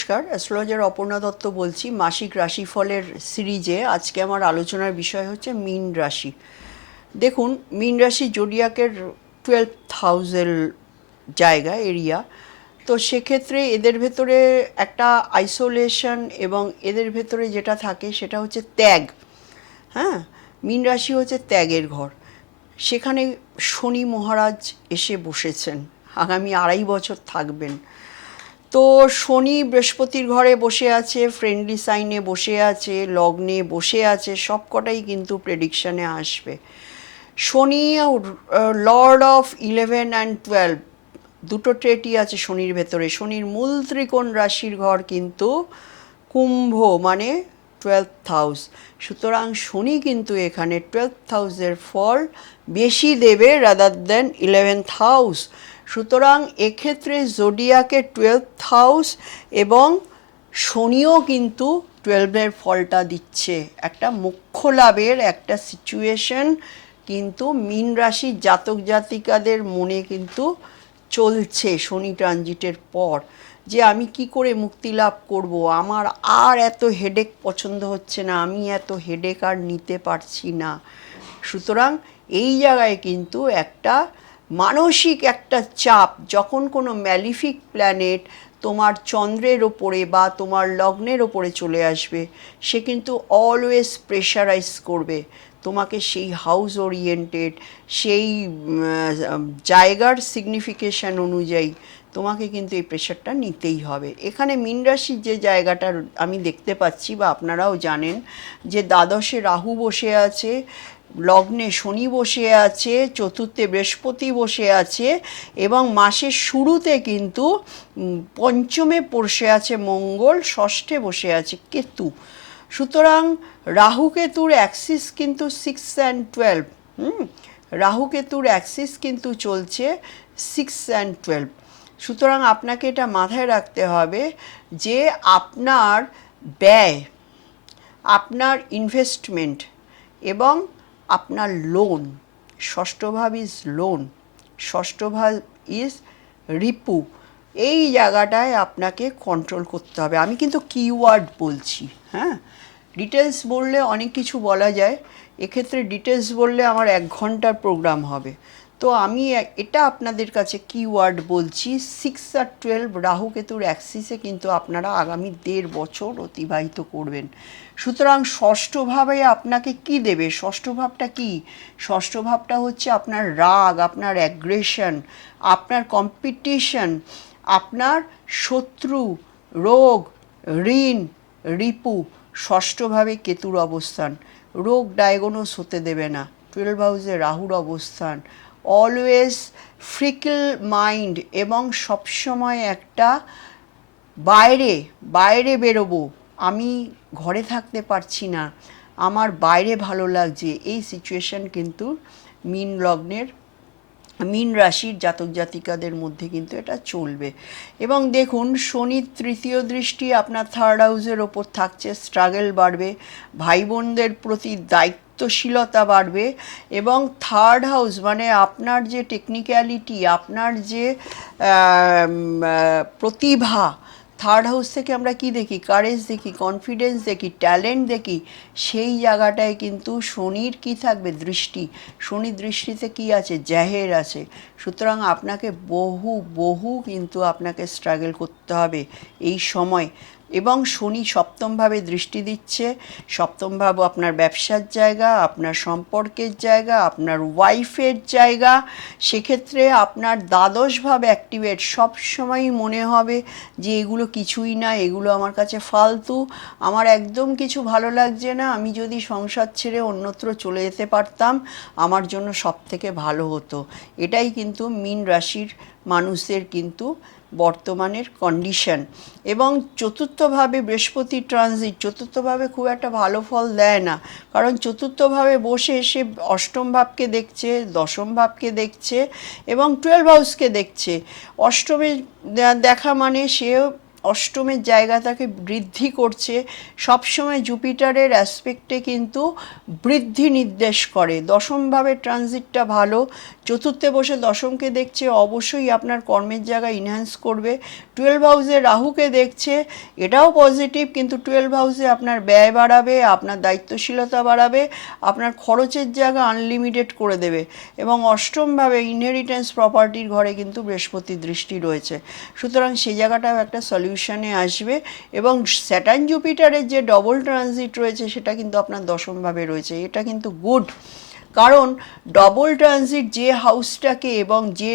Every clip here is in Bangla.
নমস্কার, অ্যাস্ট্রোলজার অপর্ণা দত্ত বলছি। মাসিক রাশিফলের সিরিজে আজকে আমার আলোচনার বিষয় হচ্ছে মীন রাশি। দেখুন, মীন রাশি জোডিয়াকের টুয়েলভ থাউজেন্ড জায়গা, এরিয়া। তো সেক্ষেত্রে এদের ভেতরে একটা আইসোলেশন এবং এদের ভেতরে যেটা থাকে সেটা হচ্ছে ত্যাগ। হ্যাঁ মীন রাশি হচ্ছে ত্যাগের ঘর। সেখানে শনি মহারাজ এসে বসেছেন। আগামী আড়াই বছর থাকবেন। তো শনি বৃহস্পতির ঘরে বসে আছে ফ্রেন্ডলি সাইনে বসে আছে, লগ্নে বসে আছে সব কটাই কিন্তু প্রেডিকশানে আসবে। Shani lord of eleven and twelve দুটো ট্রেটই আছে শনির ভেতরে। শনির মূল ত্রিকোণ রাশির ঘর কিন্তু কুম্ভ মানে টুয়েলভ হাউস সুতরাং শনি কিন্তু এখানে টুয়েলভ হাউসের ফল বেশি দেবে রাদার দেন ইলেভেন্থ হাউস সুতরাং এক্ষেত্রে জোডিয়াকে টুয়েলভ হাউস এবং শনিও কিন্তু টুয়েলভের ফলটা দিচ্ছে। একটা মুখ্য লাভের একটা সিচুয়েশন কিন্তু মীন রাশির জাতক জাতিকাদের মনে কিন্তু চলছে শনি ট্রানজিটের পর। যে আমি কি করে মুক্তি লাভ করব? আমার আর এত হেডেক পছন্দ হচ্ছে না, আমি এত হেডেক আর নিতে পারছি না। সুতরাং এই জায়গায় কিন্তু একটা মানসিক একটা চাপ যখন কোনো ম্যালিফিক প্ল্যানেট তোমার চন্দ্রের ওপরে বা তোমার লগ্নের ওপরে চলে আসবে, সে কিন্তু অলওয়েজ প্রেশারাইজ করবে। তোমাকে সেই হাউস ওরিয়েন্টেড সেই জায়গার সিগনিফিকেশন অনুযায়ী তোমাকে কিন্তু এই প্রেশারটা নিতেই হবে। এখানে মীন রাশির যে জায়গাটা আমি দেখতে পাচ্ছি বা আপনারাও জানেন যে দ্বাদশে রাহু বসে আছে লগ্নে শনি বসে আছে, চতুর্থে বৃহস্পতি বসে আছে এবং মাসের শুরুতে কিন্তু পঞ্চমে বসে আছে মঙ্গল, ষষ্ঠে বসে আছে কেতু। সুতরাং রাহু কেতুর অ্যাক্সিস কিন্তু সিক্স অ্যান্ড টুয়েলভ হুম? রাহু কেতুর অ্যাক্সিস কিন্তু চলছে সিক্স অ্যান্ড টুয়েলভ সুতরাং আপনাকে এটা মাথায় রাখতে হবে যে আপনার ব্যয়, আপনার ইনভেস্টমেন্ট এবং আপনার লোন ষষ্ঠ ভাব ইজ লোন ষষ্ঠ ভাব ইজ রিপু এই জায়গাটায় আপনাকে কন্ট্রোল করতে হবে। আমি কিন্তু কিওয়ার্ড বলছি হ্যাঁ? ডিটেলস বললে অনেক কিছু বলা যায়, এক্ষেত্রে ডিটেলস বললে আমার এক ঘণ্টার প্রোগ্রাম হবে। তো আমি এটা আপনাদের কাছে কিওয়ার্ড বলছি সিক্স আর টুয়েলভ রাহু কেতুর অ্যাক্সিসে কিন্তু আপনারা আগামী দেড় বছর অতিবাহিত করবেন। সুতরাং ষষ্ঠভাবে আপনাকে কি দেবে? ষষ্ঠ ভাবটা কি? ষষ্ঠ ভাবটা হচ্ছে আপনার রাগ, আপনার অ্যাগ্রেশন আপনার কম্পিটিশন আপনার শত্রু, রোগ, ঋণ, রিপু, ষষ্ঠভাবে কেতুর অবস্থান। রোগ ডায়াগনোস হতে দেবে না। টুয়েলভ হাউসে রাহুর অবস্থান। অলওয়েজ ফ্রিকল মাইন্ড এবং সবসময় একটা বাইরে বাইরে বেরোবো। আমি ঘরে থাকতে পারছি না। আমার বাইরে ভালো লাগছে। এই সিচুয়েশন কিন্তু মিন লগ্নের, মিন রাশির জাতক জাতিকাদের মধ্যে কিন্তু এটা চলবে। এবং দেখুন, শনির তৃতীয় দৃষ্টি আপনার থার্ড হাউসের ওপর থাকছে। স্ট্রাগল বাড়বে। ভাই বোনদের প্রতি দায়িত্বশীলতা বাড়বে এবং থার্ড হাউস মানে আপনার যে টেকনিক্যালিটি আপনার যে প্রতিভা থার্ড হাউস থেকে আমরা কি দেখি? কারেজ দেখি কনফিডেন্স দেখি ট্যালেন্ট দেখি, সেই জায়গাটায় কিন্তু শনির কি থাকবে? দৃষ্টি। শনির দৃষ্টিতে কি আছে? জাহের আছে। সুতরাং আপনাকে বহু বহু কিন্তু আপনাকে স্ট্রাগল করতে হবে এই সময়। এবং শনি সপ্তমভাবে দৃষ্টি দিচ্ছে। সপ্তম ভাব আপনার ব্যবসার জায়গা, আপনার সম্পর্কের জায়গা, আপনার ওয়াইফের জায়গা। সেক্ষেত্রে আপনার দ্বাদশ ভাব অ্যাক্টিভেট সবসময়ই মনে হবে যে এগুলো কিছুই না, এগুলো আমার কাছে ফালতু। আমার একদম কিছু ভালো লাগছে না, আমি যদি সংসার ছেড়ে অন্যত্র চলে যেতে পারতাম, আমার জন্য সব থেকে ভালো হতো। এটাই কিন্তু মীন রাশির মানুষদের কিন্তু বর্তমানের কন্ডিশন এবং চতুর্থভাবে বৃহস্পতি ট্রানজিট চতুর্থভাবে খুব একটা ভালো ফল দেয় না। কারণ চতুর্থভাবে বসে সে অষ্টম ভাবকে দেখছে, দশম ভাবকে দেখছে এবং টুয়েলভ হাউসকে দেখছে। অষ্টমে দেখা মানে সেও অষ্টমের জায়গা তাকে বৃদ্ধি করছে। সবসময় জুপিটারের অ্যাসপেক্টে কিন্তু বৃদ্ধি নির্দেশ করে। দশমভাবে ট্রানজিটটা ভালো চতুর্থে বসে দশমকে দেখছে, অবশ্যই আপনার কর্মের জায়গা ইনহ্যান্স করবে। টুয়েলভ হাউসে রাহুকে দেখছে, এটাও পজিটিভ কিন্তু টুয়েলভ হাউসে আপনার ব্যয় বাড়াবে, আপনার দায়িত্বশীলতা বাড়াবে, আপনার খরচের জায়গা আনলিমিটেড করে দেবে। এবং অষ্টমভাবে ইনহেরিটেন্স প্রপার্টির ঘরে কিন্তু বৃহস্পতির দৃষ্টি রয়েছে। সুতরাং সেই জায়গাটাও একটা সলিউশনে আসবে। এবং স্যাটার্ন জুপিটারের যে ডবল ট্রানজিট রয়েছে, সেটা কিন্তু আপনার দশমভাবে রয়েছে। এটা কিন্তু গুড কারণ ডবল ট্রানজিট যে হাউসটাকে এবং যে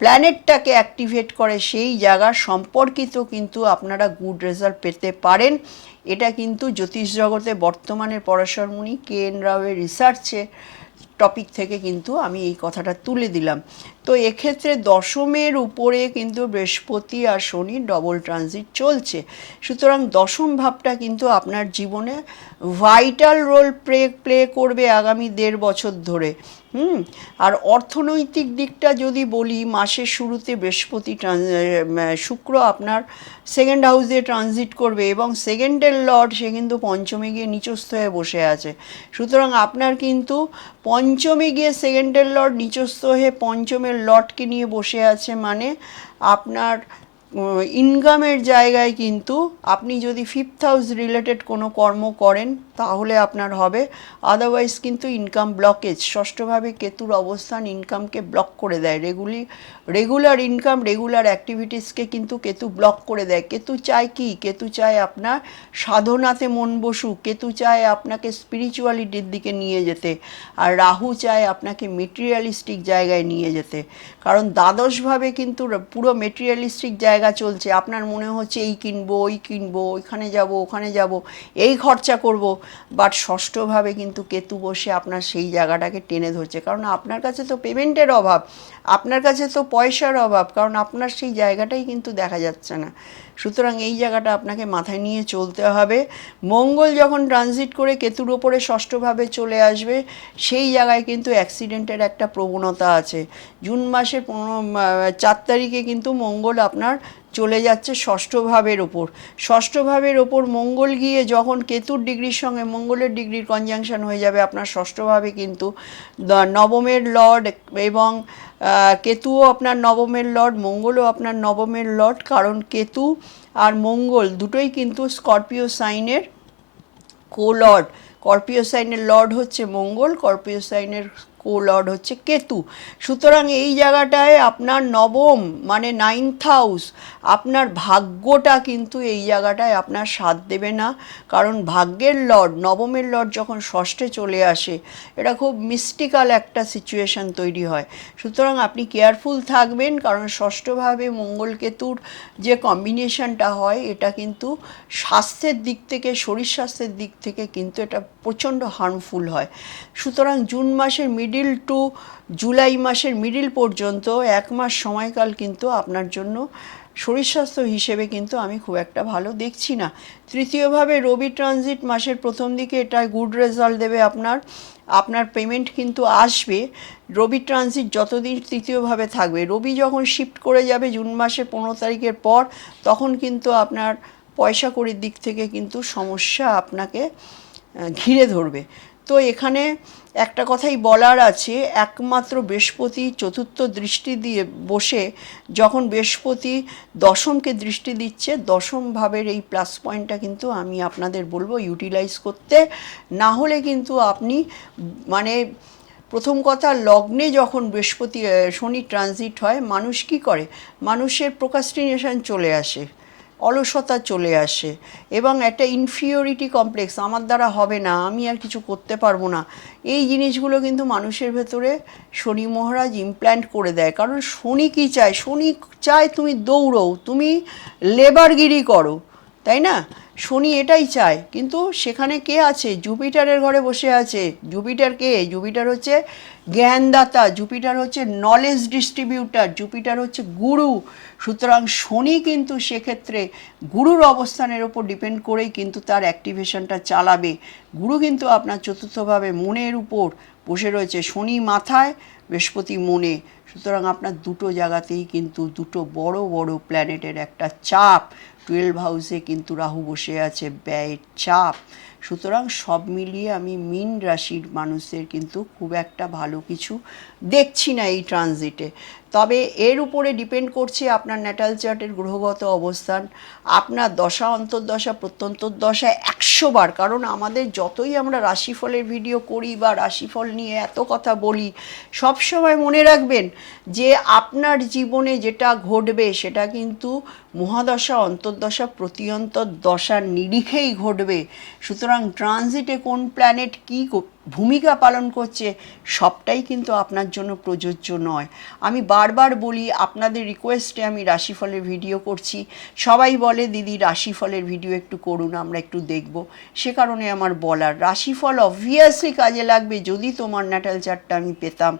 প্ল্যানেটটাকে অ্যাক্টিভেট করে সেই জায়গা সম্পর্কিত কিন্তু আপনারা গুড রেজাল্ট পেতে পারেন। এটা কিন্তু জ্যোতিষ জগতে বর্তমানের পরাশরমণি, কে এন রাওয়ের রিসার্চে টপিক থেকে কিন্তু আমি এই কথাটা তুলে দিলাম। তো এক্ষেত্রে দশমের উপরে কিন্তু বৃহস্পতি আর শনি ডবল ট্রানজিট চলছে। সুতরাং দশম ভাবটা কিন্তু আপনার জীবনে ভাইটাল রোল প্লে প্লে করবে আগামী দেড় বছর ধরে। হুম, আর অর্থনৈতিক দিকটা যদি বলি, মাসের শুরুতে বৃহস্পতি শুক্র আপনার সেকেন্ড হাউসে ট্রানজিট করবে এবং সেকেন্ডের লর্ড সে কিন্তু পঞ্চমে গিয়ে নিচস্থ হয়ে বসে আছে। সুতরাং আপনার কিন্তু পঞ্চমে গিয়ে সেকেন্ডের লর্ড নিচস্থ হয়ে পঞ্চমের লর্ডকে নিয়ে বসে আছে মানে আপনার ইনকামের জায়গায় কিন্তু আপনি যদি ফিফথ হাউস রিলেটেড কোনো কর্ম করেন তাহলে আপনার হবে। আদারওয়াইজ কিন্তু ইনকাম ব্লকেজ ষষ্ঠভাবে কেতুর অবস্থান ইনকামকে ব্লক করে দেয়। রেগুলি রেগুলার ইনকাম রেগুলার অ্যাক্টিভিটিসকে কিন্তু কেতু ব্লক করে দেয়। কেতু চায় কি? কেতু চায় আপনার সাধনাতে মন বসু। কেতু চায় আপনাকে স্পিরিচুয়ালিটির দিকে নিয়ে যেতে। আর রাহু চায় আপনাকে মেটেরিয়ালিস্টিক জায়গায় নিয়ে যেতে। কারণ দ্বাদশভাবে কিন্তু পুরো মেটেরিয়ালিস্টিক জায়গা চলছে। আপনার মনে হচ্ছে এই কিনবো, ওই কিনবো, ওইখানে যাব, ওখানে যাব, এই খরচা করব। বাট ষষ্ঠভাবে কিন্তু কেতু বসে আপনার সেই জায়গাটাকে টেনে ধরছে। কারণ আপনার কাছে তো পেমেন্টের অভাব, আপনার কাছে তো পয়সার অভাব, কারণ আপনার সেই জায়গাটাই কিন্তু দেখা যাচ্ছে না। সুতরাং এই জায়গাটা আপনাকে মাথায় নিয়ে চলতে হবে। মঙ্গল যখন ট্রানজিট করে কেতুর ওপরে ষষ্ঠভাবে চলে আসবে, সেই জায়গায় কিন্তু অ্যাক্সিডেন্টের একটা প্রবণতা আছে। জুন মাসের পনেরো চার তারিখে কিন্তু মঙ্গল আপনার চলে যাচ্ছে ষষ্ঠ ভাবের ওপর। ষষ্ঠ ভাবের ওপর মঙ্গল গিয়ে যখন কেতুর ডিগ্রির সঙ্গে মঙ্গলের ডিগ্রির কনজাংশন হয়ে যাবে, আপনার ষষ্ঠভাবে কিন্তু নবমের লর্ড এবং কেতুও আপনার নবমের লর্ড, মঙ্গলও আপনার নবমের লর্ড, কারণ কেতু আর মঙ্গল দুটোই কিন্তু স্করপিও সাইনের কো লর্ড কর্পিও সাইনের লর্ড হচ্ছে মঙ্গল, কর্পিও সাইনের কো লর্ড হচ্ছে কেতু। সুতরাং এই জায়গাটায় আপনার নবম মানে নাইন্থ হাউস আপনার ভাগ্যটা কিন্তু এই জায়গাটায় আপনার সাথ দেবে না। কারণ ভাগ্যের লর্ড, নবমের লর্ড যখন ষষ্ঠে চলে আসে, এটা খুব মিস্টিক্যাল একটা সিচুয়েশন তৈরি হয়। সুতরাং আপনি কেয়ারফুল থাকবেন, কারণ ষষ্ঠভাবে মঙ্গল কেতুর যে কম্বিনেশনটা হয়, এটা কিন্তু স্বাস্থ্যের দিক থেকে, শরীর স্বাস্থ্যের দিক থেকে কিন্তু এটা প্রচণ্ড হার্মফুল হয়। সুতরাং জুন মাসের মিডিল টু জুলাই মাসের মিডিল পর্যন্ত এক মাস সময়কাল কিন্তু আপনার জন্য শরীর স্বাস্থ্য হিসেবে কিন্তু আমি খুব একটা ভালো দেখছি না। তৃতীয়ভাবে রবি ট্রানজিট মাসের প্রথম দিকে এটা গুড রেজাল্ট দেবে আপনার। আপনার পেমেন্ট কিন্তু আসবে। রবি ট্রানজিট যতদিন তৃতীয়ভাবে থাকবে, রবি যখন শিফট করে যাবে জুন মাসের পনেরো তারিখের পর, তখন কিন্তু আপনার পয়সা কড়ির দিক থেকে কিন্তু সমস্যা আপনাকে ঘিরে ধরবে। তো এখানে একটা কথাই বলার আছে, একমাত্র বৃহস্পতি চতুর্থ দৃষ্টি দিয়ে বসে যখন বৃহস্পতি দশমকে দৃষ্টি দিচ্ছে, দশম ভাবের এই প্লাস পয়েন্টটা কিন্তু আমি আপনাদের বলব ইউটিলাইজ করতে। না হলে কিন্তু আপনি মানে প্রথম কথা, লগ্নে যখন বৃহস্পতি শনি ট্রানজিট হয়, মানুষ কি করে? মানুষের প্রোকাস্টিনেশন চলে আসে। অলসতা চলে আসে এবং একটা ইনফিওরিটি কমপ্লেক্স আমার দ্বারা হবে না, আমি আর কিছু করতে পারব না। এই জিনিসগুলো কিন্তু মানুষের ভেতরে শনি মহারাজ ইমপ্ল্যান্ট করে দেয়। কারণ শনি কী চায়? শনি চায় তুমি দৌড়ো তুমি লেবারগিরি করো, তাই না? শনি এটাই চায়। কিন্তু সেখানে কে আছে? জুপিটারের ঘরে বসে আছে। জুপিটার কে? জুপিটার হচ্ছে জ্ঞানদাতা, জুপিটার হচ্ছে নলেজ ডিস্ট্রিবিউটার জুপিটার হচ্ছে গুরু। সুতরাং শনি কিন্তু সেক্ষেত্রে গুরুর অবস্থানের ওপর ডিপেন্ড করেই কিন্তু তার অ্যাক্টিভেশনটা চালাবে। গুরু কিন্তু আপনার চতুর্থভাবে মনের উপর বসে রয়েছে। শনি মাথায়, বৃহস্পতি মনে। সুতরাং আপনার দুটো জায়গাতেই কিন্তু দুটো বড় বড় প্ল্যানেটের একটা চাপ। টুয়েলভ হাউসে কিন্তু রাহু বসে আছে, ব্যয়ের চাপ। সুতরাং সব মিলিয়ে আমি মিন রাশির মানুষদের কিন্তু খুব একটা ভালো কিছু দেখছি না এই ট্রানজিটে তবে এর উপরে ডিপেন্ড করছে আপনার ন্যাটাল চার্টের গ্রহগত অবস্থান। আপনার দশা, অন্তর্দশা, প্রত্যন্তর্দশা একশো বার। কারণ আমাদের যতই আমরা রাশিফলের ভিডিও করি বা রাশিফল নিয়ে এত কথা বলি, সব সময় মনে রাখবেন যে আপনার জীবনে যেটা ঘটবে সেটা কিন্তু মহাদশা, অন্তর্দশা প্রতিয়ন্তর দশার নিরিখেই ঘটবে। সুতরাং ট্রানজিটে কোন প্ল্যানেট কী ভূমিকা পালন করছে, সবটাই কিন্তু আপনার জন্য প্রযোজ্য নয়। আমি বারবার বলি, আপনাদের রিকোয়েস্টে আমি রাশিফলের ভিডিও করছি। সবাই বলে, দিদি, রাশিফলের ভিডিও একটু করুন, আমরা একটু দেখব। সে কারণে আমার বলার। রাশিফল অবভিয়াসলি কাজে লাগবে। যদি তোমার ন্যাটাল চার্টটা আমি পেতাম,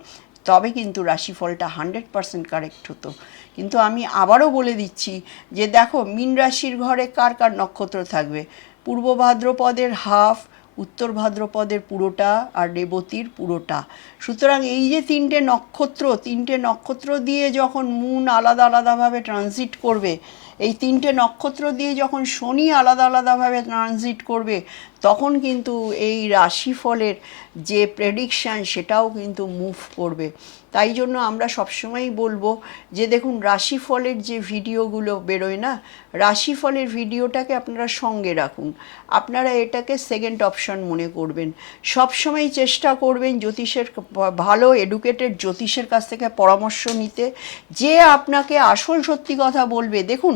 তবে কিন্তু রাশিফলটা হান্ড্রেড পারসেন্ট কারেক্ট হতো। কিন্তু আমি আবারও বলে দিচ্ছি যে, দেখো, মীন রাশির ঘরে কার কার নক্ষত্র থাকবে? পূর্ব ভাদ্রপদের হাফ উত্তর ভাদ্রপদের পুরোটা আর রেবতীর পুরোটা। সুতরাং এই যে তিনটে নক্ষত্র তিনটে নক্ষত্র দিয়ে যখন মুন আলাদা আলাদাভাবে ট্রানজিট করবে এই তিনটে নক্ষত্র দিয়ে যখন শনি আলাদা আলাদাভাবে ট্রানজিট করবে, তখন কিন্তু এই রাশিফলের যে প্রেডিকশান সেটাও কিন্তু মুভ করবে। তাই জন্য আমরা সবসময়ই বলব যে দেখুন, রাশিফলের যে ভিডিওগুলো বেরোয় না, রাশিফলের ভিডিওটাকে আপনারা সঙ্গে রাখুন। আপনারা এটাকে সেকেন্ড অপশন মনে করবেন। সবসময় চেষ্টা করবেন জ্যোতিষের ভালো এডুকেটেড জ্যোতিষের কাছ থেকে পরামর্শ নিতে। যে আপনাকে আসল সত্যি কথা বলবে, দেখুন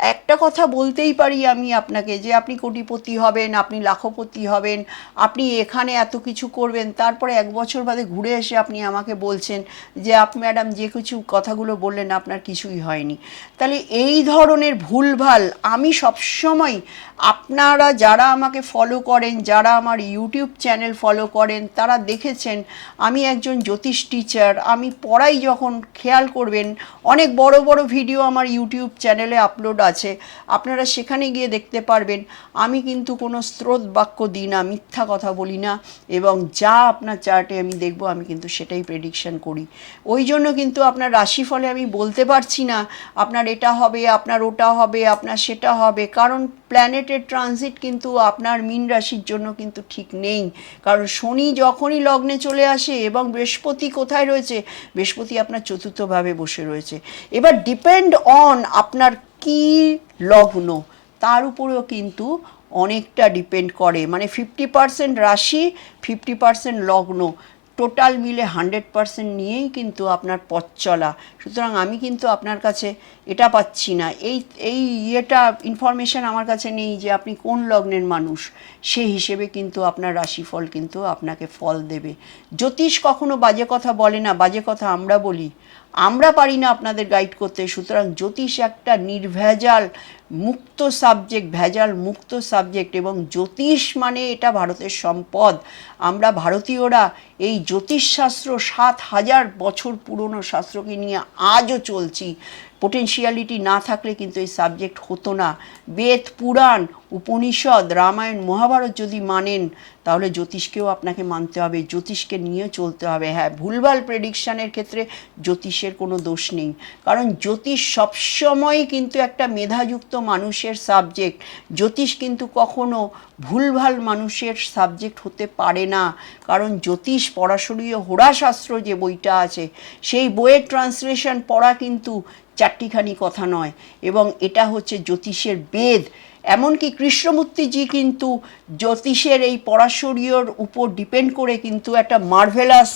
একটা কথা বলতেই পারি আমি আপনাকে যে আপনি কোটিপতি হবেন, আপনি লাখপতি হবেন, আপনি এখানে এত কিছু করবেন, তারপরে এক বছর বাদে ঘুরে এসে আপনি আমাকে বলছেন যে আপ, ম্যাডাম যে কিছু কথাগুলো বললেন আপনার কিছুই হয়নি। তাহলে এই ধরনের ভুলভাল আমি সবসময় আপনারা যারা আমাকে ফলো করেন, যারা আমার ইউটিউব চ্যানেল ফলো করেন, তারা দেখেছেন আমি একজন জ্যোতিষ টিচার আমি পড়াই যখন খেয়াল করবেন, অনেক বড় বড় ভিডিও আমার ইউটিউব চ্যানেলে আপলোড আছে, আপনারা সেখানে গিয়ে দেখতে পারবেন, আমি কিন্তু কোনো স্রোত বাক্য দিই না, মিথ্যা কথা বলি না, এবং যা আপনার চার্টে আমি দেখব, আমি কিন্তু সেটাই প্রেডিকশন করি। ওই জন্য কিন্তু আপনার রাশিফলে আমি বলতে পারছি না, আপনার এটা হবে, আপনার ওটা হবে, আপনার সেটা হবে, কারণ প্ল্যানেটের ট্রানজিট কিন্তু আপনার মিন রাশির জন্য কিন্তু ঠিক নেই। কারণ শনি যখনই লগ্নে চলে আসে এবং বৃহস্পতি কোথায় রয়েছে, বৃহস্পতি আপনার চতুর্থভাবে বসে রয়েছে। এবার ডিপেন্ড অন আপনার কি লগ্ন? তার উপরেও কিন্তু অনেকটা ডিপেন্ড করে। মানে ফিফটি পার্সেন্ট রাশি ফিফটি পার্সেন্ট লগ্ন। টোটাল মিলে হান্ড্রেড পার্সেন্ট নিয়েই কিন্তু আপনার পথ চলা। সুতরাং আমি কিন্তু আপনার কাছে এটা পাচ্ছি না। এই এই ইয়েটা ইনফরমেশান আমার কাছে নেই যে আপনি কোন লগ্নের মানুষ। সেই হিসেবে কিন্তু আপনার রাশিফল কিন্তু আপনাকে ফল দেবে। জ্যোতিষ কখনো বাজে কথা বলে না, বাজে কথা আমরা বলি। আমরা পারি না আপনাদের গাইড করতে। সুতরাং জ্যোতিষ একটা নির্ভেজাল মুক্ত সাবজেক্ট ভেজাল মুক্ত সাবজেক্ট এবং জ্যোতিষ মানে এটা ভারতের সম্পদ। আমরা ভারতীয়রা এই জ্যোতিষশাস্ত্র সাত হাজার বছর পুরনো শাস্ত্রকে নিয়ে আজও চলছি। পোটেন্সিয়ালিটি না থাকলে কিন্তু এই সাবজেক্ট হতো না। বেদ, পুরাণ, উপনিষদ, রামায়ণ, মহাভারত যদি মানেন, তাহলে জ্যোতিষকেও আপনাকে মানতে হবে, জ্যোতিষকে নিয়ে চলতে হবে। হ্যাঁ ভুলভাল প্রেডিকশানের ক্ষেত্রে জ্যোতিষের কোনো দোষ নেই। কারণ জ্যোতিষ সবসময় কিন্তু একটা মেধাযুক্ত মানুষের সাবজেক্ট জ্যোতিষ কিন্তু কখনো ভুলভাল মানুষের সাবজেক্ট হতে পারে না। কারণ জ্যোতিষ পড়াশোনীয় হোরাশাস্ত্র যে বইটা আছে, সেই বইয়ের ট্রান্সলেশন পড়া কিন্তু চারটিখানি কথা নয়। এবং এটা হচ্ছে জ্যোতিষের বেদ। এমনকি কৃষ্ণমূর্তিজি কিন্তু জ্যোতিষের এই পরাশরীয়র উপর ডিপেন্ড করে কিন্তু একটা মার্ভেলাস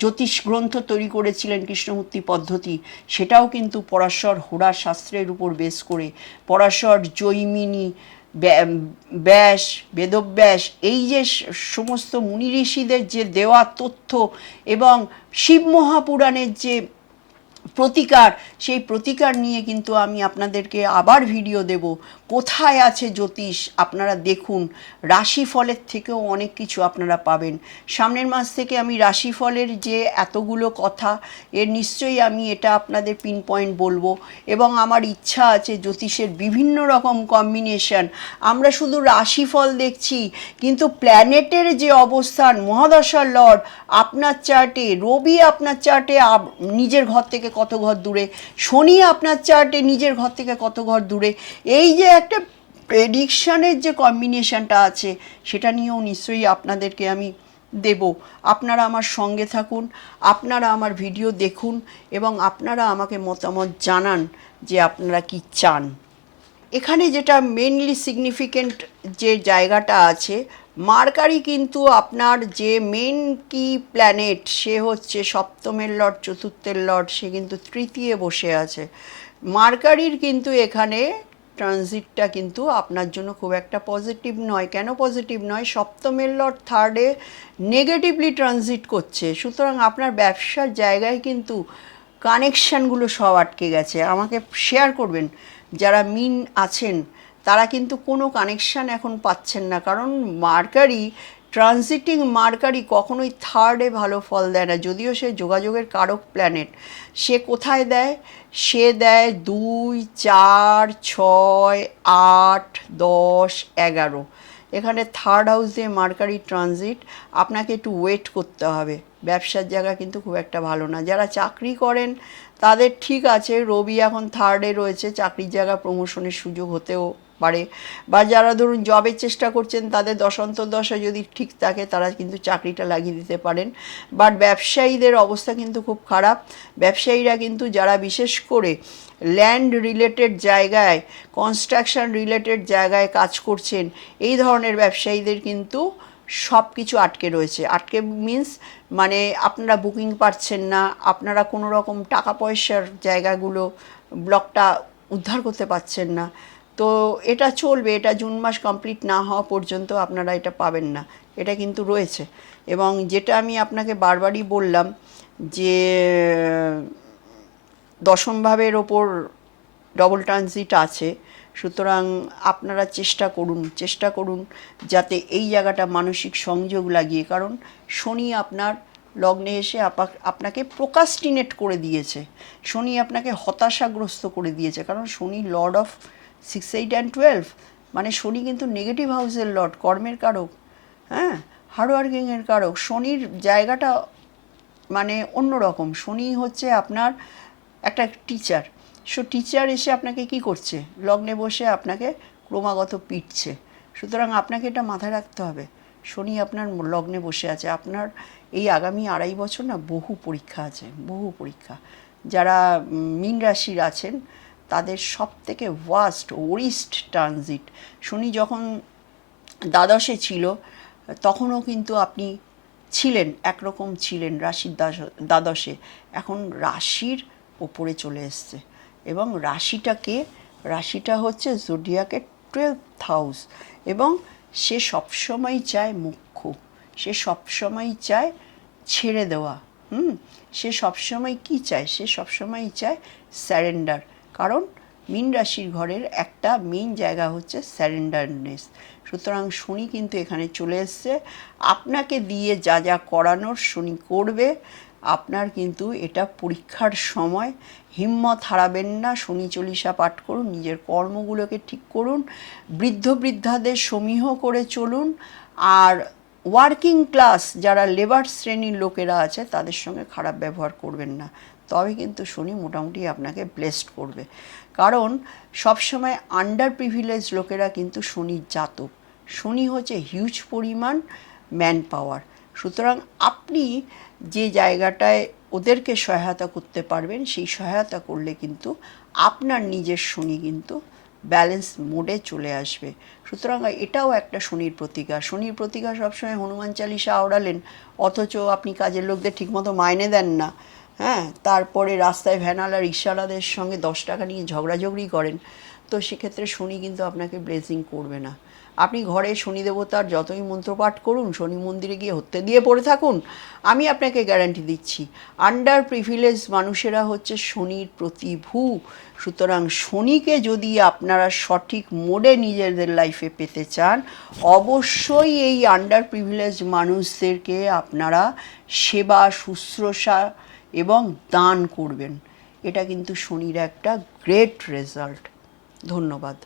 জ্যোতিষ গ্রন্থ তৈরি করেছিলেন কৃষ্ণমূর্তি পদ্ধতি। সেটাও কিন্তু পরাশর হোরা শাস্ত্রের উপর বেস করে। পরাশর, জৈমিনী ব্যাস, বেদব্যাস, এই যে সমস্ত মুনি ঋষিদের যে দেওয়া তথ্য এবং শিব মহাপুরাণের যে প্রতিকার, সেই প্রতিকার নিয়ে কিন্তু আমি আপনাদেরকে আবার ভিডিও দেব। কোথায় আছে জ্যোতিষ? আপনারা দেখুন, রাশিফলের থেকেও অনেক কিছু আপনারা পাবেন। সামনের মাস থেকে আমি রাশিফলের যে এতগুলো কথা, এর নিশ্চয়ই আমি এটা আপনাদের পিন পয়েন্ট বলব। এবং আমার ইচ্ছা আছে জ্যোতিষের বিভিন্ন রকম কম্বিনেশন আমরা শুধু রাশিফল দেখছি, কিন্তু প্ল্যানেটের যে অবস্থান, মহাদশার লর্ড, আপনার চার্টে রবি আপনার চার্টে নিজের ঘর থেকে কত ঘর দূরে? শনি আপনার চার্টে নিজের ঘর থেকে কত ঘর দূরে? এই যে একটা প্রেডিকশানের যে কম্বিনেশনটা আছে, সেটা নিয়েও নিশ্চয়ই আপনাদেরকে আমি দেব। আপনারা আমার সঙ্গে থাকুন, আপনারা আমার ভিডিও দেখুন এবং আপনারা আমাকে মতামত জানান যে আপনারা কি চান। এখানে যেটা মেনলি সিগনিফিকেন্ট যে জায়গাটা আছে মার্কারি কিন্তু আপনার যে মেন কি প্ল্যানেট সে হচ্ছে সপ্তমের লর্ড চতুর্থের লর্ড সে কিন্তু তৃতীয় বসে আছে। মার্কারির কিন্তু এখানে ট্রানজিটটা কিন্তু আপনার জন্য খুব একটা পজিটিভ নয়। কেন পজিটিভ নয়? সপ্তমের লর্ড থার্ডে নেগেটিভলি ট্রানজিট করছে। সুতরাং আপনার ব্যবসার জায়গায় কিন্তু কানেকশানগুলো সব আটকে গেছে। আমাকে শেয়ার করবেন। যারা মিন আছেন তারা কিন্তু কোনো কানেকশান এখন পাচ্ছেন না। কারণ মার্কারি ট্রানজিটিং মার্কারি কখনোই থার্ডে ভালো ফল দেয় না। যদিও সে যোগাযোগের কারক প্ল্যানেট সে কোথায় দেয়? সে দেয় দুই, চার, ছয়, আট, দশ, এগারো। এখানে থার্ড হাউসে মার্কারি ট্রানজিট আপনাকে একটু ওয়েট করতে হবে। ব্যবসার জায়গা কিন্তু খুব একটা ভালো না। যারা চাকরি করেন, তাদের ঠিক আছে, রবি এখন থার্ডে রয়েছে। চাকরির জায়গা প্রমোশনের সুযোগ হতেও পারে। বা যারা ধরুন জবের চেষ্টা করছেন, তাদের দশান্ত দশা যদি ঠিক থাকে, তারা কিন্তু চাকরিটা লাগিয়ে দিতে পারেন। বাট ব্যবসায়ীদের অবস্থা কিন্তু খুব খারাপ। ব্যবসায়ীরা কিন্তু যারা বিশেষ করে ল্যান্ড রিলেটেড জায়গায় কনস্ট্রাকশন রিলেটেড জায়গায় কাজ করছেন, এই ধরনের ব্যবসায়ীদের কিন্তু সব কিছু আটকে রয়েছে। আটকে মিন্স মানে আপনারা বুকিং পাচ্ছেন না, আপনারা কোনো রকম টাকা পয়সার জায়গাগুলো ব্লকটা উদ্ধার করতে পারছেন না। তো এটা চলবে, এটা জুন মাস কমপ্লিট না হওয়া পর্যন্ত আপনারা এটা পাবেন না। এটা কিন্তু রয়েছে। এবং যেটা আমি আপনাকে বারবারই বললাম যে, দশম ভাবের ওপর ডবল ট্রানজিট আছে, সুতরাং আপনারা চেষ্টা করুন চেষ্টা করুন যাতে এই জায়গাটা মানসিক সংযোগ লাগিয়ে। কারণ শনি আপনার লগ্নে এসে আপা- আপনাকে প্রোকাস্টিনেট করে দিয়েছে। শনি আপনাকে হতাশাগ্রস্ত করে দিয়েছে। কারণ Shani lord of six eight and twelve মানে শনি কিন্তু নেগেটিভ হাউসের লর্ড কর্মের কারক। হ্যাঁ? হার্ডওয়ার্কিংয়ের কারক। শনির জায়গাটা মানে অন্যরকম। শনি হচ্ছে আপনার একটা টিচার সো টিচার এসে আপনাকে কি করছে? লগ্নে বসে আপনাকে ক্রমাগত পিটছে। সুতরাং আপনাকে এটা মাথায় রাখতে হবে। শনি আপনার লগ্নে বসে আছে। আপনার এই আগামী আড়াই বছর না বহু পরীক্ষা আছে। বহু পরীক্ষা। যারা মীন রাশির আছেন তাদের সব থেকে ওয়াস্ট ওরিস্ট ট্রানজিট শনি যখন দ্বাদশে ছিল, তখনও কিন্তু আপনি ছিলেন, একরকম ছিলেন রাশির দ্বাদশে। এখন রাশির ওপরে চলে এসছে। এবং রাশিটাকে, রাশিটা হচ্ছে জোডিয়াকের টুয়েলভ হাউস এবং সে সবসময় চায় মুখ্য। সে সবসময় চায় ছেড়ে দেওয়া। হুম? সে সবসময় কি চায়? সে সবসময় চায় স্যারেন্ডার কারণ মীন রাশির ঘরের একটা মেইন জায়গা হচ্ছে স্যারেন্ডারনেস সুতরাং শনি কিন্তু এখানে চলে এসছে। আপনাকে দিয়ে যা যা করানোর শনি করবে, আপনার কিন্তু এটা পরীক্ষার সময়। হিম্মত হারাবেন না, শনি চল্লিশা পাঠ করুন, নিজের কর্মগুলোকে ঠিক করুন, বৃদ্ধ বৃদ্ধাদের সমীহ করে চলুন। আর ওয়ার্কিং ক্লাস যারা লেবার শ্রেণির লোকেরা আছে, তাদের সঙ্গে খারাপ ব্যবহার করবেন না। তবে কিন্তু শনি মোটামুটি আপনাকে ব্লেসড করবে। কারণ সবসময় আন্ডার প্রিভিলেজ লোকেরা কিন্তু শনির জাতক। শনি হচ্ছে হিউজ পরিমাণ ম্যান পাওয়ার সুতরাং আপনি যে জায়গাটায় ওদেরকে সহায়তা করতে পারবেন, সেই সহায়তা করলে কিন্তু আপনার নিজের শনি কিন্তু ব্যালেন্স মোডে চলে আসবে। সুতরাং এটাও একটা শনির প্রতিকা শনির প্রতিকা সবসময় হনুমান চালিসা আওড়ালেন, অথচ আপনি কাজের লোকদের ঠিকমতো মাইনে দেন না। হ্যাঁ তারপরে রাস্তায় ভ্যানাল আর রিক্সাওয়ালাদের সঙ্গে দশ টাকা নিয়ে ঝগড়াঝগড়ি করেন। তো সেক্ষেত্রে শনি কিন্তু আপনাকে ব্লেসিং করবে না। আপনি ঘরে শনি দেবতার যতই মন্ত্রপাঠ করুন, শনি মন্দিরে গিয়ে হত্যে দিয়ে পড়ে থাকুন, আমি আপনাকে গ্যারান্টি দিচ্ছি। আন্ডার প্রিভিলেজ মানুষেরা হচ্ছে শনির প্রতিভূ। সুতরাং শনিকে যদি আপনারা সঠিক মোডে নিজেদের লাইফে পেতে চান, অবশ্যই এই আন্ডার প্রিভিলেজ মানুষদেরকে আপনারা সেবা, শুশ্রূষা এবং দান করবেন। এটা কিন্তু শনির একটা গ্রেট রেজাল্ট ধন্যবাদ।